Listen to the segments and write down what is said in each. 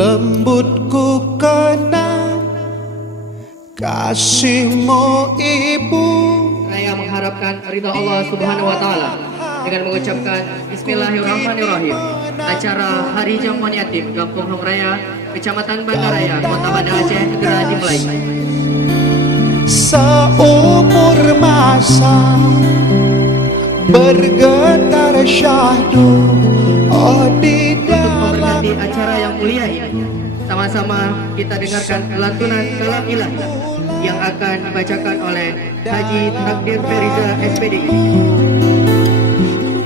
Lembutku kenang kasihmu ibu. Saya mengharapkan ridha Allah Subhanahu wa taala dengan mengucapkan Bismillahirrahmanirrahim. Acara Hari Jamuan Yatim Kampung Hong Raya, Kecamatan Bandaraya, Kota Banda Aceh segera dimulai. Seumur masa bergetar syahdu di dalam di acara yang mulia ini, sama-sama kita dengarkan lantunan kalam ilahi yang akan dibacakan oleh Haji Takdir Feriza SPDI.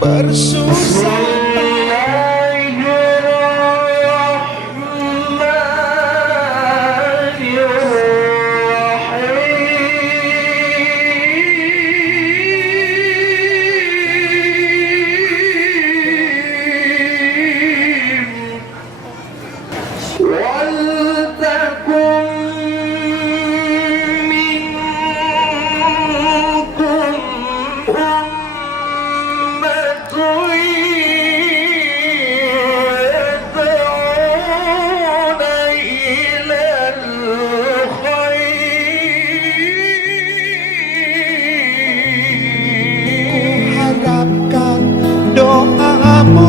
bersusah. Doamu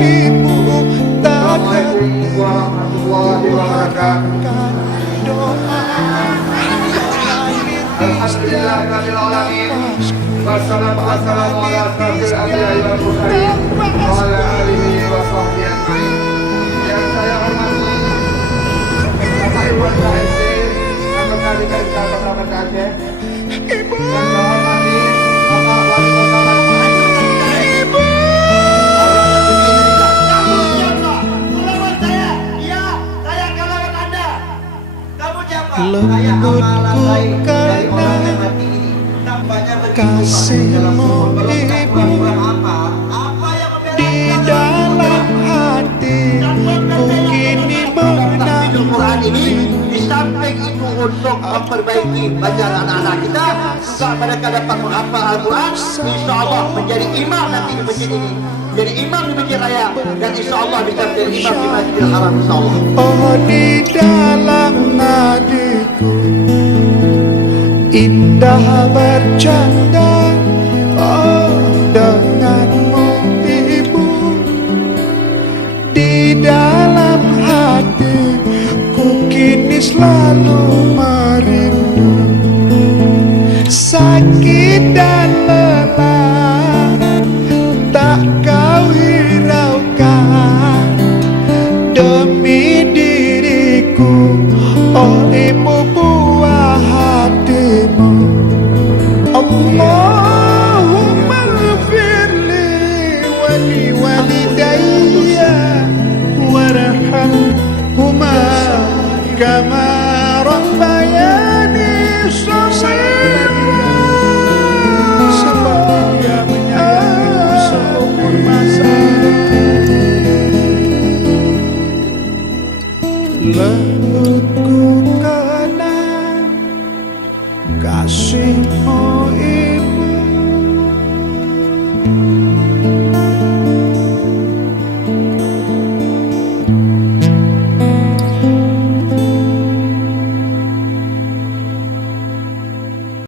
ibu takkan mengharapkan doa. Alhamdulillahirrahmanirrahim. Wassalamualaikum warahmatullahi wabarakatuh. Yang saya hormati Bapak Ibu KMT, anggota DPRD Kabupaten Aceh. Yang saya hormati Bapak Wali Kota lembutku karena kasihmu ibu di dalam hatiku kini menang. Ini di samping itu untuk memperbaiki bacaan anak-anak kita, juga mereka dapat menghafal Al-Quran, insya Allah menjadi imam nanti di masjid ini, jadi imam di masjid raya, dan insya Allah bisa menjadi imam di Masjidil Haram insya Allah. Oh di dalam nadiku indah bercanda, oh denganmu ibu di dalam hatiku kini selalu merindu. Sakit dan lelah tak kau hiraukan demi diriku, oh ibu buah hatimu. Allahumma ghfirli wa li walidayya warhamhuma kama rabbayani shaghira. Sebab dia menyayangiku seumur masa. Lembutku kenang kasihmu ibu